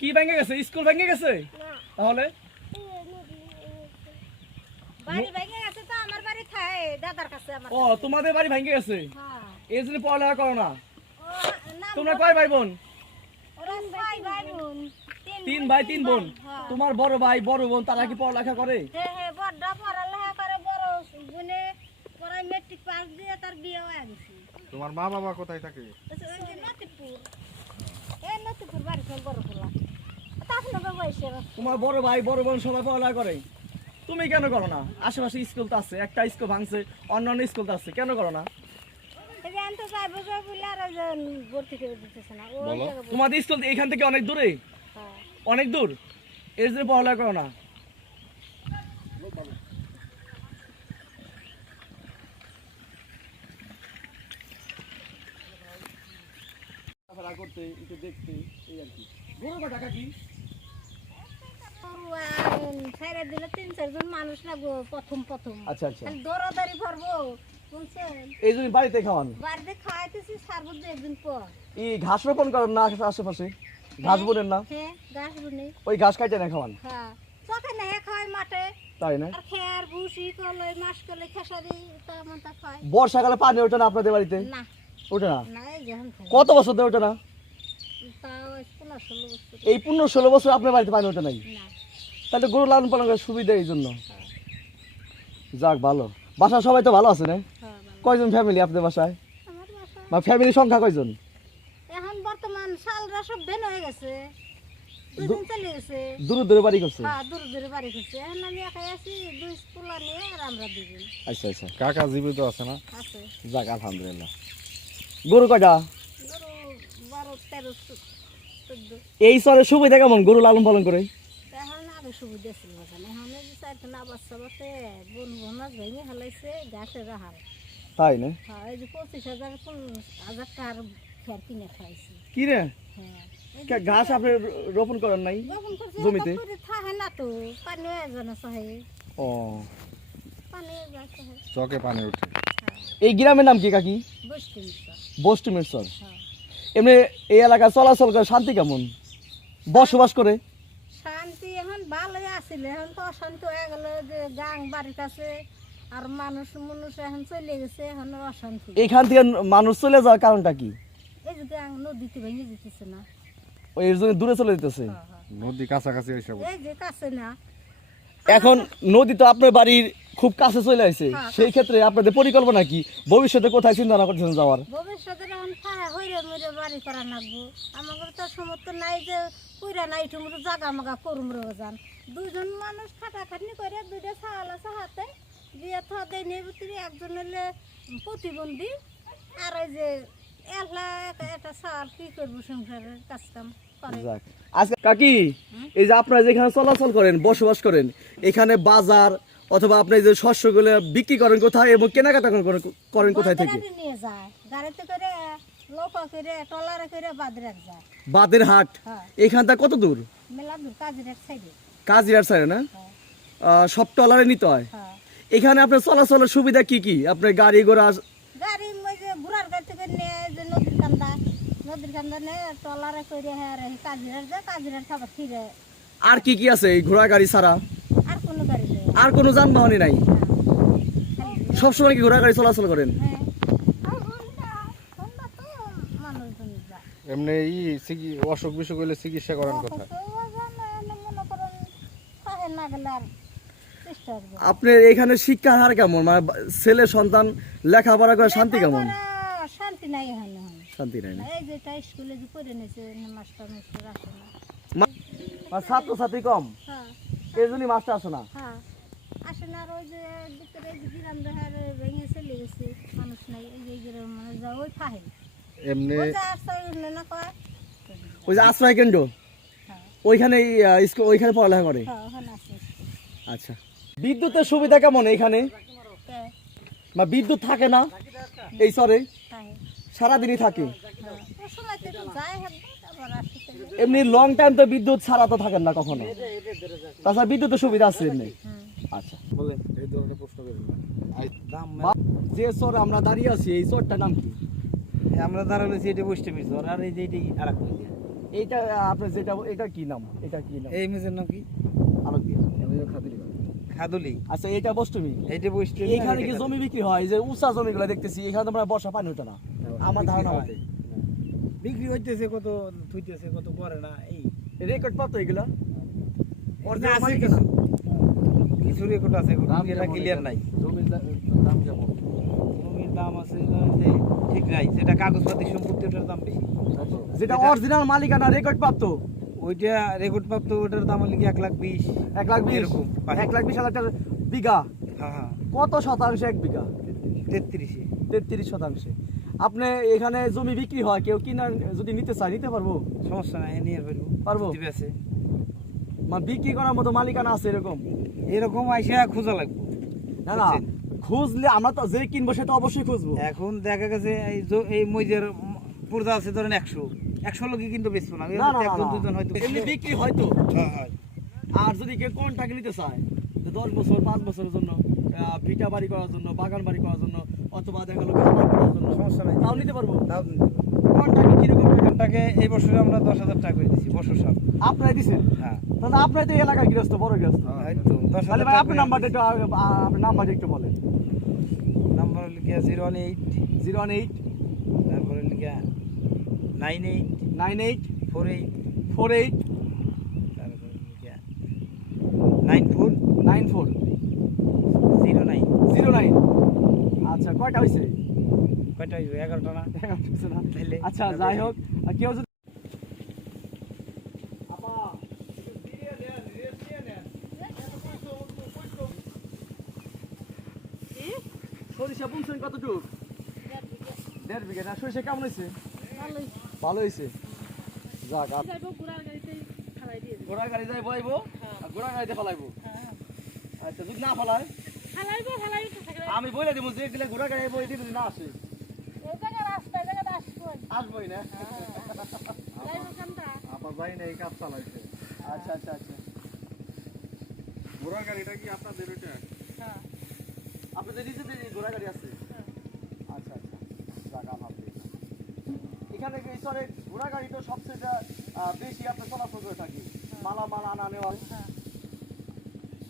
কি ভেঙে গেছে? স্কুল ভেঙে গেছে? তাহলে বাড়ি ভেঙে গেছে তো আমার বাড়ি থাকে দাদার কাছে আমার। ও তোমাদের বাড়ি ভেঙে গেছে, হ্যাঁ। এই জন্য পড়ালেখা করো না। ও নাম তোমরা কয় ভাই বোন? ওরা ছয় ভাই বোন। 3 ভাই 3 বোন। হ্যাঁ। তোমার বড় ভাই বড় বোন তারা কি পড়ালেখা করে? হ্যাঁ হ্যাঁ, বড়টা পড়ালেখা করে, বড় বোনে পড়ায় মেট্রিক পাস দিয়ে তার বিয়ে হয়ে গেছে। তোমার মা বাবা কোথায় থাকে? ওই যে নতিপুর, এই নতিপুর বাড়ি থেকে বড় খোলা তখন বয়সে। তোমার বড় ভাই বড় বোন সবাই পড়ালেখা করে, তুমি কেন করো না? আশেপাশে স্কুল তো আছে, একটা স্কুল ভাঙছে, অন্যান্য স্কুল তো আছে, কেন করো না? জানতে চাইবো যে বলে আর ভর্তি করে দিতেছে না। ওই বলো। জায়গা তোমাদের স্কুল এখান থেকে অনেক দূরে, হ্যাঁ। অনেক দূর, এর জন্য পড়ালেখা করো না। করতে একটু দেখতে এই আর কি। বড় কথা কাকি ছেড়ে দিলে 3-4 জন মানুষ লাগবো প্রথম প্রথম। আচ্ছা আচ্ছা, খালি দৌড়াদৌড়ি করবো বুঝছেন। এই জন্য বাড়িতে খাওয়ান। বাড়িতে খাওয়াইতেছি সারবো 2 দিন পর। এই ঘাস রোপণ করেন না আশেপাশে? ঘাস বোনেন না? হ্যাঁ গাছ বুনি। ওই ঘাস কাটে না খাওয়ান? হ্যাঁ চোখে না খাওয়াই মাঠে। তাই না? আর খেয়ার ভুসি কলে মাস কলে খেসারি তা মাথা খায় বর্ষাকালে পানি ওঠে না আপনাদের বাড়িতে? না। ওঠে না? না এই যখন খায় কত বছর ধরে ওঠে না? তাও 15-16 বছর। এই 15-16 বছর আপনার বাড়িতে পানি ওঠে নাই? না। তাহলে গরু লালন পালন করার সুবিধা এই জন্য। হ্যাঁ। যাক ভালো। বাসার সবাই তো ভালো আছে না? হ্যাঁ, ভালো। কয়জন ফ্যামিলি আপনাদের বাসায়? আমার বাসায় বা ফ্যামিলির সংখ্যা কয়জন? এখন বর্তমান সালরা সব বেন হয়ে গেছে, 2 দিন চলে গেছে। দূরে দূরে বাড়ি করছে? হ্যাঁ দূরে দূরে বাড়ি করছে। এখন আমি একাই আছি, 2 স্কুলা নিয়ে আর আমরা 2 জন আচ্ছা আচ্ছা, কাকা জীবিত আছে না? আছে। যাক আলহামদুলিল্লাহ। গরু কয়টা? গরু 12-13-14। এই চরে সুবিধা কেমন গরু লালন পালন করে? এখন আগে সুবিধা ছিল বাগান, এখন এই যে 4খানা বাচ্চা বাচ্চা বন বনাস ভেঙে ফেলাইছে গাছের হাল। তাই না? হ্যাঁ এই যে 25,000 টাকার ফের কিনে খাইছি। কি রে, হ্যাঁ ঘাস আপনি রোপণ করেন নাই যখন করছে জমিতে? থাকে না তো, পানি হয়ে যায় না সহে, ও, পানি হয়ে যায় সহে। চকে পানি উঠে। এই গ্রামের নাম কি কাকি? বসতে মিশা। বস্তুমের চর। হ্যাঁ এমনি এই এলাকা চলাচল করে শান্তি কেমন বসবাস করে? শান্তি এখন ভালোই আছিল, এখন তো অশান্তি হয়ে গেল যে গাং বাড়ির কাছে আর মানুষ এখন চলে গেছে, এখন অশান্তি। এখান থেকে মানুষ চলে যাওয়ার কারণটা কি? এই যে গাং নদীতে ভেঙে যেতেছে না। ওই এর জন্য দূরে চলে যেতেছে। হ্যাঁ, হ্যাঁ। নদী কাছাকাছি এসে এই যে কাছে না। এখন নদী তো আপনার বাড়ির খুব কাছে চলে আসে, হ্যাঁ, সেই ক্ষেত্রে আপনাদের পরিকল্পনা কি ভবিষ্যতে কোথায় চিন্তা ভাবনা করছেন যাওয়ার? ভবিষ্যতে এখন খায় হইরে মরে বাড়ি করা লাগবো। আমাদের তো সমর্থ নাই যে পুরা নাই টুমরু জাগা মাগা করুম যান। 2 জন মানুষ খাটাখাটনি করে 2টা ছাওয়াল আছে হাতে দিয়ে থদে নেই ভিতরে, একজন হলে প্রতিবন্ধী আর ওই যে এলা একটা ছাওয়াল কি করবো সংসারের কাজ কাম করে। যাক, আজকে কাকি এই যে আপনারা যেখানে চলাচল করেন বসবাস করেন, এখানে বাজার অথবা আপনি যে শস্যগুলো বিক্রি করেন কোথায় এবং কেনাকাটা করেন কোথায় থেকে? বাজারে নিয়ে যায় গাড়িতে করে, লোকা করে টলারে করে বাজারে যায়। বাদের হাট হ্যাঁ এখানটা কত দূর? মেলা দূর কাজের এক সাইডে। কাজিরার সাইডে না? হ্যাঁ সব টলারে নিতে হয়। হ্যাঁ এখানে আপনার চলাচলের সুবিধা কি কি? আপনার গাড়ি ঘোড়া? গাড়ি ওই যে ঘোড়ার গাড়ি থেকে নিয়ে যে নদীর কান্দা নিয়ে টলারে করে হ্যাঁ কাজিরার যায়, কাজিরার খাবার ফিরে। আর কি কি আছে এই ঘোড়া গাড়ি ছাড়া? আর কোনো গাড়ি নেই। আর কোনো যানবাহনই নাই? খালি সবসময় কি ঘোড়া গাড়ি চলাচল করেন? হ্যাঁ আর হোন্ডা তো মানুষজন যায়। এমনি অসুখ বিসুখ হইলে চিকিৎসা করেন কোথায়? মনে করেন পাহে না গেলে আর চেষ্টা করবো। আপনার এখানে শিক্ষার হার কেমন? মানে ছেলে সন্তান লেখাপড়া করে শান্তি কেমন? লেখাপড়া শান্তি নাই এখানে। শান্তি নাই না? এই যেটা স্কুলে যে পড়ে নিয়েছে মাস্টার মাস্টার আসে না। ছাত্র ছাত্রী কম, হ্যাঁ এই জন্যই মাস্টার আসে না। হ্যাঁ আসে না। আর ওই যে ভিতরে যে গ্রাম দেখার ভেঙে চলে গেছে, মানুষ নাই এই যে গ্রাম মানে যা ওই ফাহেল এমনি ওই যে আসতে না কয়। ওই যে আশ্রয় কেন্দ্র হ্যাঁ ওইখানে স্কুল, ওইখানে পড়ালেখা করে। হ্যাঁ ওখানে আছে। আচ্ছা, বিদ্যুতের সুবিধা কেমন এখানে? বা বিদ্যুৎ থাকে না এই চরে? ফাহেল সারাদিনই থাকে? হ্যাঁ ওই সময় তো একটু যায় হাঁটতে, তারপর আসতে চলে। এমনি লং টাইম তো বিদ্যুৎ ছাড়া তো থাকেন না কখনো, তাছাড়া বিদ্যুতের সুবিধা আছে এমনি? আচ্ছা, বলেন এই ধরনের প্রশ্ন করেন না। দাম যে চরে আমরা দাঁড়িয়ে আছি এই চরটার নাম কি? আমরা দাঁড়ানো এটি বসতে মিশর আর এই যে এটি আর এক এইটা আপনার যেটা এটা কি নাম, এটা কি নাম? এই মেজের নাম কি? আলোক দিয়ে খাদুলি। আচ্ছা এটা বষ্টমী। এইটা বসতে এখানে কি জমি বিক্রি হয়? যে উঁচা জমিগুলো দেখতেছি এখানে তো আমরা বর্ষা পানি হতো না আমার ধারণা মতে। বিক্রি হইতেছে কত, থুইতেছে কত, করে না এই রেকর্ড প্রাপ্ত এগুলা না, আছে কিছু কিছু রেকর্ড আছে, এটা ক্লিয়ার নাই। জমির দাম কেমন? জমির দাম আছে যে ঠিক নাই, যেটা কাগজপাতি সম্পত্তি ওটার দাম বেশি। যেটা অরিজিনাল মালিকানা রেকর্ড প্রাপ্ত ওইটা রেকর্ড প্রাপ্ত ওটার দাম হলো কি 1,20,000। 1,20,000 এরকম পাই। 1,20,000 টাকা বিঘা। হ্যাঁ হ্যাঁ, কত শতাংশ এক বিঘা? 33-এ। 33%। আপনি এখানে জমি বিক্রি হয়, কেউ কিনা যদি নিতে চায় নিতে পারবো? সমস্যা নাই, নিয়ে পারবো? ঠিক আছে, মানে বিক্রি করার মতো মালিকানা আছে এরকম? এরকম আইসা খোঁজা লাগবে। না না, বুঝছেন? খুঁজলে আমরা তো যে কিনবো সে তো অবশ্যই খুঁজবো। এখন দেখা গেছে এই মইজের পর্দা আছে ধরেন 100 লোকই কিন্তু বেচবো না, না না, একজন না, দুজন হয়তো এমনি বিক্রি হয়তো। হ্যাঁ হ্যাঁ। আর যদি কেউ কন্ট্রাক্ট নিতে চায়, যে 10 বছর 5 বছরের জন্য ভিটা বাড়ি করার জন্য, বাগান বাড়ি করার জন্য, অথবা দেখা গেলো খামার করার জন্য, সমস্যা নাই, তাও নিতে পারবো। তাও দিতে পারবো। কন্ট্রাক্ট কিরকম টাকা? টাকে এই বছরে আমরা 10,000 টাকা করে দিছি, বছর সব। আপনারাই দিচ্ছেন? হ্যাঁ, তাহলে আপনার তো এই এলাকার গৃহস্থ, বড় গৃহস্থ। এই তো 10,000 তাহলে ভাই টাকা আপনার করে নাম্বারটা একটু আপনার নাম্বারটা একটু বলেন। নাম্বার হলো গিয়া 018, 018 তারপরে হলো গিয়া 98 98 48, 48 তারপরে হলো গিয়া 94 94 09। 09। আচ্ছা, কয়টা হয়েছে? কয়টা হইবে? 11টা না? তাইলে আচ্ছা, যাই হোক, আর কেউ যদি সরিষা বুনছেন কতটুকু? 1.5 বিঘা। না, সরিষা কেমন হয়েছে? ভালো হয়েছে। যাক, ঘোড়া গাড়ি যাই বইবো আর ঘোড়া গাড়িতে ফলাইবো। আচ্ছা, যদি না ফলায় আমি বলে দেবো যে দিলে ঘোড়া গাড়ি বই দিতে না আসে, আসবোই না। আপনার ভাই না এই কাজ চালাইছে। আচ্ছা আচ্ছা আচ্ছা, ঘোড়ার গাড়িটা কি আপনাদের ওইটা? আপনাদের নিজেদের এই ঘোড়া গাড়ি আছে? আচ্ছা আচ্ছা, যাক, আলহামদুলিল্লাহ। এখানে এই চরে ঘোড়া গাড়ি তো সবচেয়ে বেশি আপনার চলাচল করে থাকি, মালামাল আনা নেওয়া।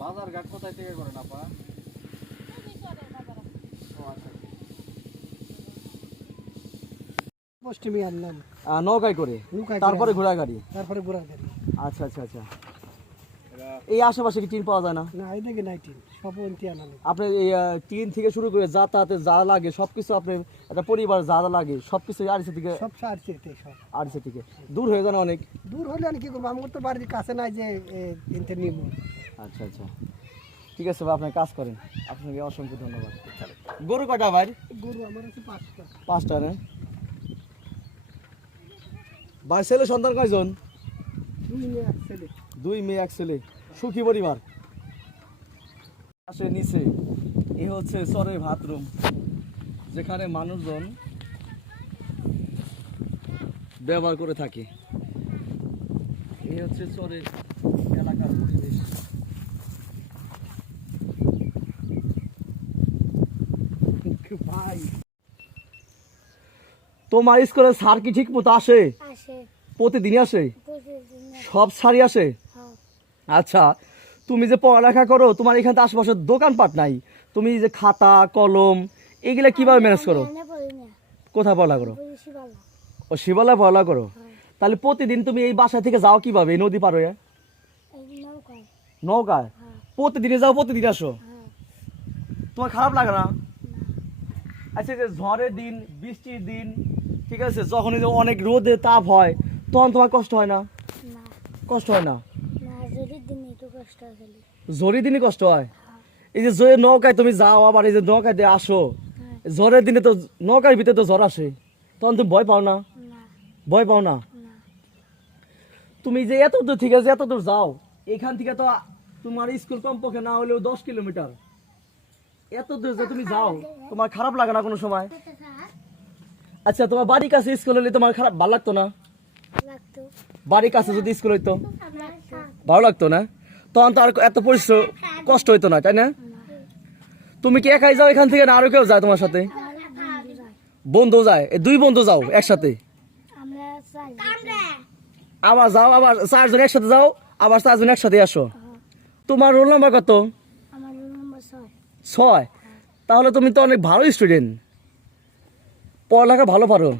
বাজার ঘাট কোথায় থেকে করেন আপা? ও আচ্ছা, পশ্চিমী আর নাম নৌকায় করে, নৌকায় করে তারপরে ঘোড়া গাড়ি। তারপরে ঘোরা গাড়ি। আচ্ছা আচ্ছা আচ্ছা। এই আশেপাশে কি টিন পাওয়া যায় না? না, এই দিকে নাই টিন, সব ওইটি আনানো। আপনার এই টিন থেকে শুরু করে যাতায়াতে যা লাগে সবকিছু, আপনার একটা পরিবার যা যা লাগে সবকিছু আরসি থেকে? সব সারছে এতে সব। আরসি থেকে দূর হয়ে যায় না অনেক? দূর হলে আমি কি করবো, আমার তো বাড়ির কাছে নাই যে কিনতে নিব। আচ্ছা আচ্ছা, ঠিক আছে ভাই, আপনি কাজ করেন, আপনাকে অসংখ্য ধন্যবাদ। গরু কটা ভাই? গরু আমার আছে 5টা। 5টা না? ভাই ছেলে সন্তান কয়জন? 2 মেয়ে 1 ছেলে। 2 মেয়ে 1 ছেলে, সুখী পরিবার। পাশে নিচে এ হচ্ছে চরের বাথরুম, যেখানে মানুষজন ব্যবহার করে থাকে। এই হচ্ছে চরের এলাকার পরিবেশ। ভাই, তোমার স্কুলে স্যার কি ঠিক মতো আসে? প্রতিদিনই আসে? সব স্যারই আসে? আচ্ছা, তুমি যে পড়ালেখা করো, তোমার এখানে তো আশেপাশে দোকানপাট নাই, তুমি যে খাতা কলম এগুলা কিভাবে ম্যানেজ করো? কোথায় পড়ালেখা করো? ও, শিবালয় পড়ালেখা করো। তাহলে প্রতিদিন তুমি এই বাসা থেকে যাও কিভাবে, এই নদী পার হয়ে? নৌকায়? প্রতিদিনে যাও, প্রতিদিন আসো? তোমার খারাপ লাগে না? আচ্ছা, যে ঝড়ের দিন, বৃষ্টির দিন, ঠিক আছে, যখন এই যে অনেক রোদে তাপ হয়, তখন তোমার কষ্ট হয় না? কষ্ট হয় না? ঝড়ের দিনে কষ্ট হয়। এই যে নৌকায় তুমি যাও, আবার এই যে নৌকায় দিয়ে আসো, ঝড়ের দিনে তো নৌকার ভিতরে তো ঝড় আসে, তখন তুমি ভয় পাও না? ভয় পাও না? তুমি যে এত দূর, ঠিক আছে, এত দূর যাও, এখান থেকে তো তোমার স্কুল কমপক্ষে না হলেও 10 কিলোমিটার, এত দূর যে তুমি যাও, তোমার খারাপ লাগে না কোনো সময়? আচ্ছা, তোমার বাড়ির কাছে স্কুল হলে তোমার খারাপ ভালো লাগতো না? বাড়ির কাছে যদি স্কুল হইতো ভালো লাগতো না? তখন তো আর এত পরিশ্রম কষ্ট হইতো না, তাই না? তুমি কি একাই যাও এখান থেকে, না আরো কেউ যায় তোমার সাথে? বন্ধু যায়? 2 বন্ধু যাও একসাথে? আবার যাও, আবার 4 জন একসাথে যাও, আবার 4 জন একসাথে আসো। তোমার রোল নাম্বার কত? আমার রোল নম্বর 6। 6। তাহলে তুমি তো অনেক ভালো স্টুডেন্ট, পড়ালেখা ভালো পারো।